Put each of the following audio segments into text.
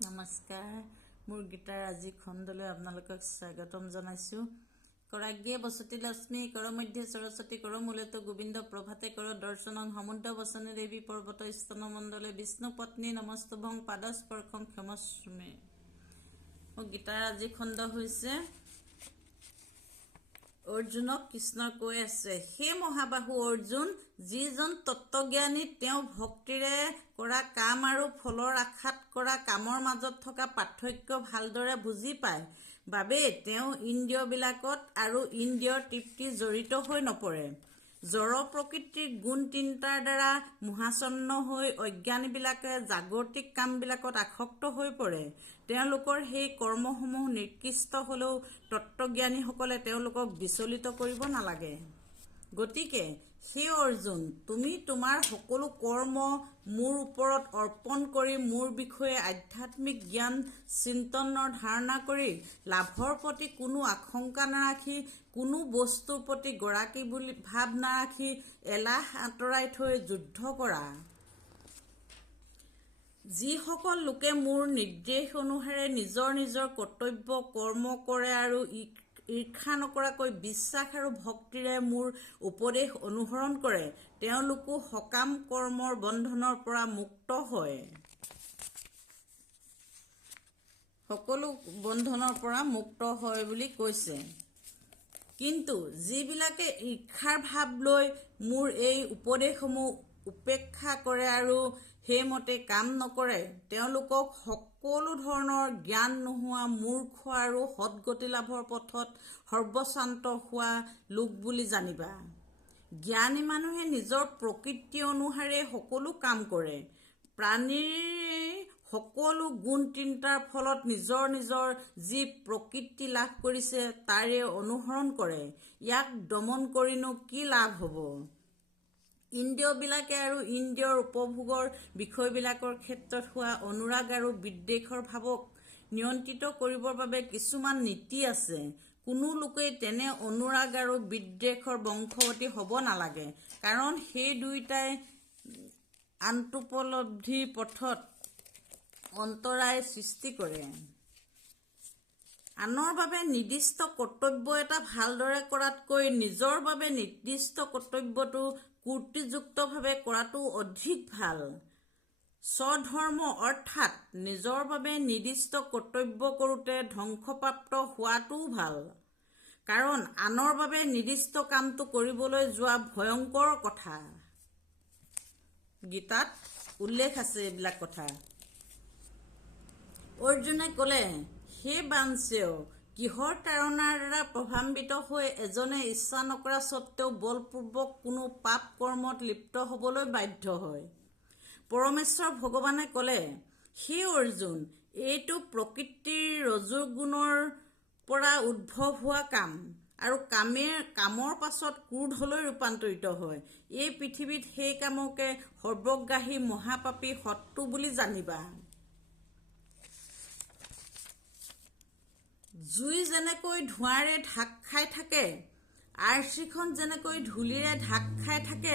নমস্কাৰ মোৰ গীতাৰ আজি খণ্ডলৈ আপোনালোকক স্বাগতম জনাইছোঁ। কৰাগ্যে বসতি লক্ষ্মী কৰ মধ্যে সৰস্বতী কৰ মূলেতো গোবিন্দ প্ৰভাতে কৰ দৰ্শনং সমুদ্ৰ বচনে দেৱী পৰ্বত স্তন মণ্ডলে বিষ্ণু পত্নী নমস্তুভং পাদস্পৰ্শং ক্ষমস্মে। মোৰ গীতাৰ আজি খণ্ড হৈছে অৰ্জুনক কৃষ্ণ কৈ আছে, হে মহাবাহু অৰ্জুন, যিজন তত্ত্বজ্ঞানী তেওঁ ভক্তিৰে কৰা কাম আৰু ফলৰ আশাত কৰা কামৰ মাজত থকা পাৰ্থক্য ভালদৰে বুজি পায় বাবেই তেওঁ ইন্দ্ৰিয়বিলাকত আৰু ইন্দ্ৰিয়ৰ তৃপ্তি জড়িত হৈ নপৰে। জড় প্ৰকৃতিৰ গুণ তিনিটাৰ দ্বাৰা মোহাচ্ছন্ন হৈ অজ্ঞানীবিলাকে জাগতিক কামবিলাকত আসক্ত হৈ পৰে। তেওঁলোকৰ সেই কৰ্মসমূহ নিকৃষ্ট হ'লেও তত্ত্বজ্ঞানীসকলে তেওঁলোকক বিচলিত কৰিব নালাগে। গতিকে হে অৰ্জুন, তুমি তোমাৰ সকলো কৰ্ম মোৰ ওপৰত অৰ্পণ কৰি মোৰ বিষয়ে আধ্যাত্মিক জ্ঞান চিন্তনৰ ধাৰণা কৰি লাভৰ প্ৰতি কোনো আশংকা নাৰাখি, কোনো বস্তুৰ প্ৰতি গৰাকী বুলি ভাৱ নাৰাখি এলাহ আঁতৰাই থৈ যুদ্ধ কৰা। যিসকল লোকে মোৰ নিৰ্দেশ অনুসাৰে নিজৰ নিজৰ কৰ্তব্য কৰ্ম কৰে আৰু ঈৰ্ষা নকৰাকৈ বিশ্বাস আৰু ভক্তিৰে মোৰ উপদেশ অনুসৰণ কৰে, তেওঁলোকো সকাম কৰ্মৰ বন্ধনৰ পৰা মুক্ত হয়। সকলো বন্ধনৰ পৰা মুক্ত হয় বুলি কৈছে। কিন্তু যিবিলাকে ঈৰ্ষাৰ ভাৱ লৈ মোৰ এই উপদেশসমূহ উপেক্ষা কৰে আৰু সেইমতে কাম নকৰে, তেওঁলোকক সকলো ধৰণৰ জ্ঞান নোহোৱা মূৰ্খ আৰু সদ্গতি লাভৰ পথত সৰ্বস্বান্ত হোৱা লোক বুলি জানিবা। জ্ঞানী মানুহে নিজৰ প্ৰকৃতি অনুসাৰে সকলো কাম কৰে। প্ৰাণীৰ সকলো গুণ তিনিটাৰ ফলত নিজৰ নিজৰ যি প্ৰকৃতি লাভ কৰিছে তাৰে অনুসৰণ কৰে। ইয়াক দমন কৰিনো কি লাভ হ'ব? ইন্দ্ৰিয়বিলাকে আৰু ইন্দ্ৰিয়ৰ উপভোগৰ বিষয়বিলাকৰ ক্ষেত্ৰত হোৱা অনুৰাগ আৰু বিদ্বেষৰ ভাৱক নিয়ন্ত্ৰিত কৰিবৰ বাবে কিছুমান নীতি আছে। কোনো লোকেই তেনে অনুৰাগ আৰু বিদ্বেষৰ বশৱৰ্তী হ'ব নালাগে, কাৰণ সেই দুয়োটাই আত্মোপলব্ধিৰ পথত অন্তৰায় সৃষ্টি কৰে। আনৰ বাবে নিৰ্দিষ্ট কৰ্তব্য এটা ভালদৰে কৰাতকৈ নিজৰ বাবে নিৰ্দিষ্ট কৰ্তব্যটো কৰ্তৃযুক্তভাৱে কৰাটো অধিক ভাল। স্বধৰ্ম অৰ্থাৎ নিজৰ বাবে নিৰ্দিষ্ট কৰ্তব্য কৰোঁতে ধ্বংসপ্ৰাপ্ত হোৱাটোও ভাল, কাৰণ আনৰ বাবে নিৰ্দিষ্ট কামটো কৰিবলৈ যোৱা ভয়ংকৰ কথা। গীতাত উল্লেখ আছে এইবিলাক কথা। অৰ্জুনে ক'লে, হে বাঞ্চেয়, কিহৰ তাড়নাৰ দ্বাৰা প্ৰভাৱান্বিত হৈ এজনে ইচ্ছা নকৰা স্বত্বেও বলপূৰ্বক কোনো পাপ কৰ্মত লিপ্ত হ'বলৈ বাধ্য হয়? পৰমেশ্বৰ ভগৱানে ক'লে, হে অৰ্জুন, এইটো প্ৰকৃতিৰ ৰজোগুণৰ পৰা উদ্ভৱ হোৱা কাম, আৰু কামৰ পাছত ক্ৰোধলৈ ৰূপান্তৰিত হয়। এই পৃথিৱীত সেই কামকে সৰ্বগ্ৰাহী মহাপাপী শত্ৰু বুলি জানিবা। জুই যেনেকৈ ধোঁৱাৰে ঢাক খাই থাকে, আৰ্চিখন যেনেকৈ ধূলিৰে ঢাক খাই থাকে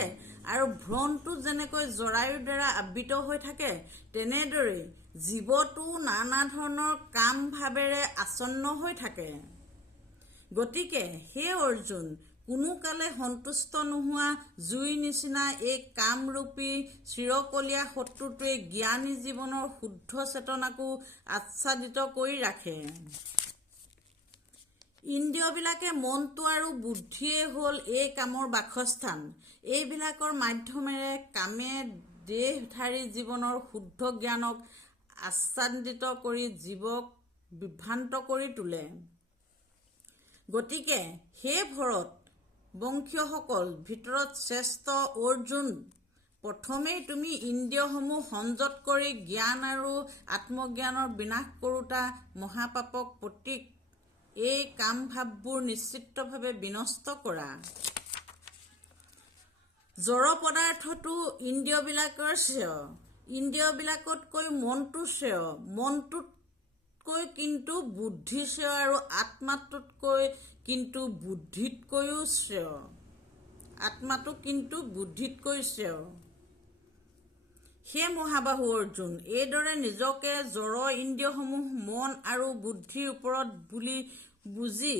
আৰু ভ্ৰূণটো যেনেকৈ জৰায়ুৰ দ্বাৰা আবৃত হৈ থাকে, তেনেদৰেই জীৱটো নানা ধৰণৰ কাম ভাৱেৰে আচ্ছন্ন হৈ থাকে। গতিকে হে অৰ্জুন, কোনো কালে সন্তুষ্ট নোহোৱা জুইৰ নিচিনা এই কামৰূপী চিৰকলীয়া শত্ৰুটোৱে জ্ঞানী জীৱনৰ শুদ্ধ চেতনাকো আচ্ছাদিত কৰি ৰাখে। ইন্দ্ৰিয়বিলাকে মনটো আৰু বুদ্ধিয়েই হ'ল এই কামৰ বাসস্থান। এইবিলাকৰ মাধ্যমেৰে কামে দেহধাৰী জীৱনৰ শুদ্ধ জ্ঞানক আচ্ছাদিত কৰি জীৱক বিভ্ৰান্ত কৰি তোলে। গতিকে হে ভৰত বংশীয়সকল ভিতৰত শ্ৰেষ্ঠ অৰ্জুন, প্ৰথমেই তুমি ইন্দ্ৰিয়সমূহ সংযত কৰি জ্ঞান আৰু আত্মজ্ঞানৰ বিনাশ কৰোঁতা মহাপাপক প্ৰতীক এই কামভাৱবোৰ নিশ্চিতভাৱে বিনষ্ট কৰা। জড় পদাৰ্থটো ইন্দ্ৰিয়বিলাকৰ শ্ৰেয়, ইন্দ্ৰিয়বিলাকতকৈ মনটো শ্ৰেয়, মনটোতকৈ কিন্তু বুদ্ধি শ্ৰেয় আৰু আত্মাটোতকৈ কিন্তু বুদ্ধিতকৈও শ্ৰেয়। হে মহাবাহু অৰ্জুন, এইদৰে নিজকে জড় ইন্দ্ৰিয়সমূহ মন আৰু বুদ্ধিৰ ওপৰত বুলি বুজি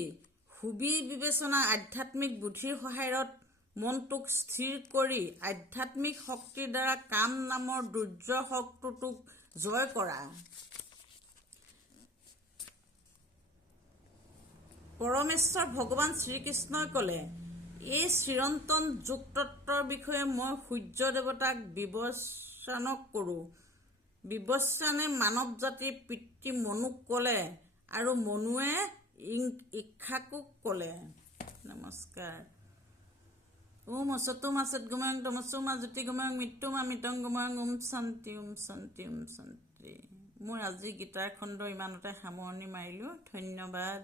সুবি বিবেচনা আধ্যাত্মিক বুদ্ধিৰ সহায়ত মনটোক স্থিৰ কৰি আধ্যাত্মিক শক্তিৰ দ্বাৰা কাম নামৰ দুৰ্য শক্তিটোক জয় কৰা। পৰমেশ্বৰ ভগৱান শ্ৰীকৃষ্ণই ক'লে, এই চিৰন্তন যোগতত্বৰ বিষয়ে মই সূৰ্য দেৱতাক বিবস্বানক কৰোঁ। বিবস্বানে মানৱ জাতিৰ পিতৃ মনুক ক'লে আৰু মনুৱে ইক্ষাকুক ক'লে। নমস্কাৰ। ওম অসতোম আসৎ গময়ং তমসো মা জ্যোতি গময়ং মৃত্যুম অমৃতং গময়ং ওম শান্তি ওম শান্তি ওম শান্তি। মোৰ আজি গীতাৰ খণ্ড ইমানতে সামৰণি মাৰিলোঁ। ধন্যবাদ।